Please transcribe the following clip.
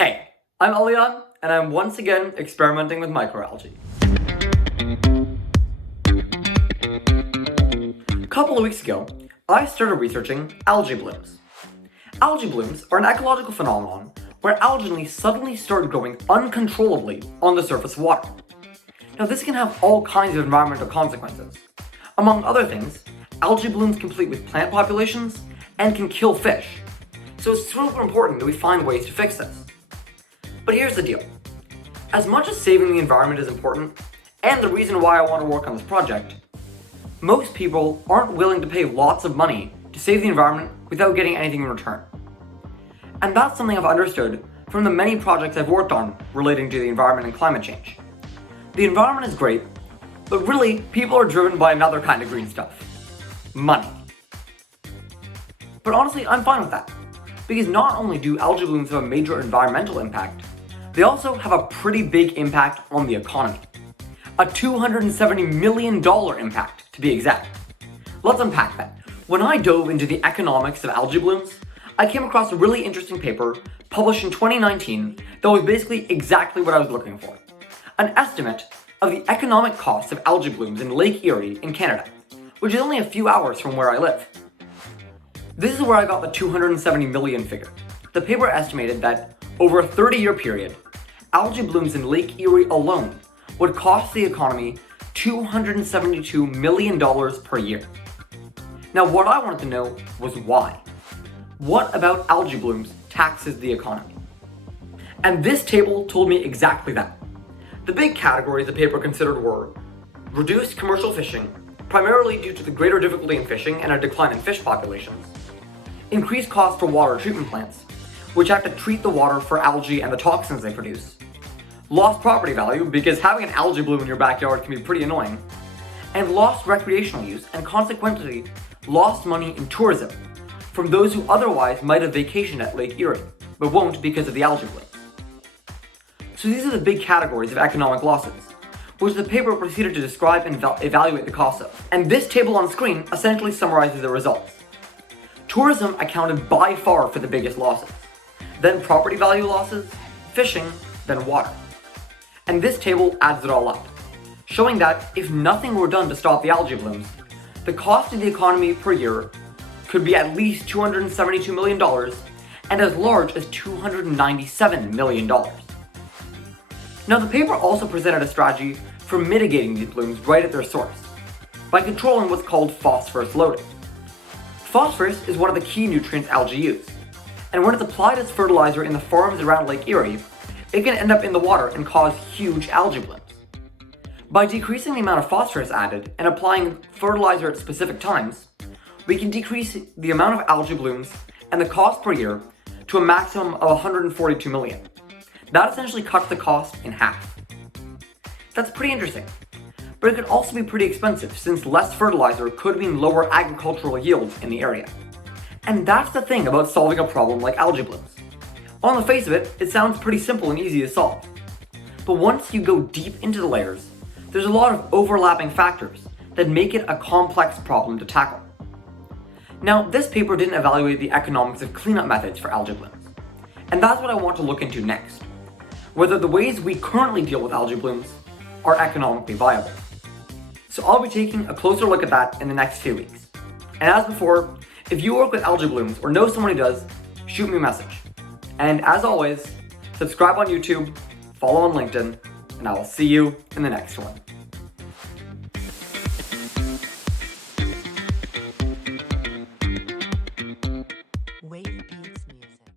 Hey, I'm Alian, and I'm once again experimenting with microalgae. A couple of weeks ago, I started researching algae blooms. Algae blooms are an ecological phenomenon where algae suddenly start growing uncontrollably on the surface of water. Now, this can have all kinds of environmental consequences. Among other things, algae blooms compete with plant populations and can kill fish. So it's super important that we find ways to fix this. But here's the deal. As much as saving the environment is important, and the reason why I want to work on this project, most people aren't willing to pay lots of money to save the environment without getting anything in return. And that's something I've understood from the many projects I've worked on relating to the environment and climate change. The environment is great, but really, people are driven by another kind of green stuff. Money. But honestly, I'm fine with that. Because not only do algae blooms have a major environmental impact, they also have a pretty big impact on the economy. A $270 million impact, to be exact. Let's unpack that. When I dove into the economics of algae blooms, I came across a really interesting paper published in 2019 that was basically exactly what I was looking for. An estimate of the economic cost of algae blooms in Lake Erie in Canada, which is only a few hours from where I live. This is where I got the 270 million figure. The paper estimated that over a 30-year period, algae blooms in Lake Erie alone would cost the economy $272 million per year. Now, what I wanted to know was why. What about algae blooms taxes the economy? And this table told me exactly that. The big categories the paper considered were reduced commercial fishing, primarily due to the greater difficulty in fishing and a decline in fish populations, increased cost for water treatment plants, which have to treat the water for algae and the toxins they produce, lost property value because having an algae bloom in your backyard can be pretty annoying, and lost recreational use and consequently lost money in tourism from those who otherwise might have vacationed at Lake Erie, but won't because of the algae bloom. So these are the big categories of economic losses, which the paper proceeded to describe and evaluate the cost of. And this table on screen essentially summarizes the results. Tourism accounted by far for the biggest losses, then property value losses, fishing, then water. And this table adds it all up, showing that if nothing were done to stop the algae blooms, the cost of the economy per year could be at least $272 million and as large as $297 million. Now, the paper also presented a strategy for mitigating these blooms right at their source, by controlling what's called phosphorus loading. Phosphorus is one of the key nutrients algae use, and when it's applied as fertilizer in the farms around Lake Erie, it can end up in the water and cause huge algae blooms. By decreasing the amount of phosphorus added and applying fertilizer at specific times, we can decrease the amount of algae blooms and the cost per year to a maximum of 142 million. That essentially cuts the cost in half. That's pretty interesting, but it could also be pretty expensive since less fertilizer could mean lower agricultural yields in the area. And that's the thing about solving a problem like algae blooms. On the face of it, it sounds pretty simple and easy to solve. But once you go deep into the layers, there's a lot of overlapping factors that make it a complex problem to tackle. Now, this paper didn't evaluate the economics of cleanup methods for algae blooms, and that's what I want to look into next. Whether the ways we currently deal with algae blooms are economically viable. So I'll be taking a closer look at that in the next few weeks. And as before, if you work with algae blooms or know someone who does, shoot me a message. And as always, subscribe on YouTube, follow on LinkedIn, and I will see you in the next one.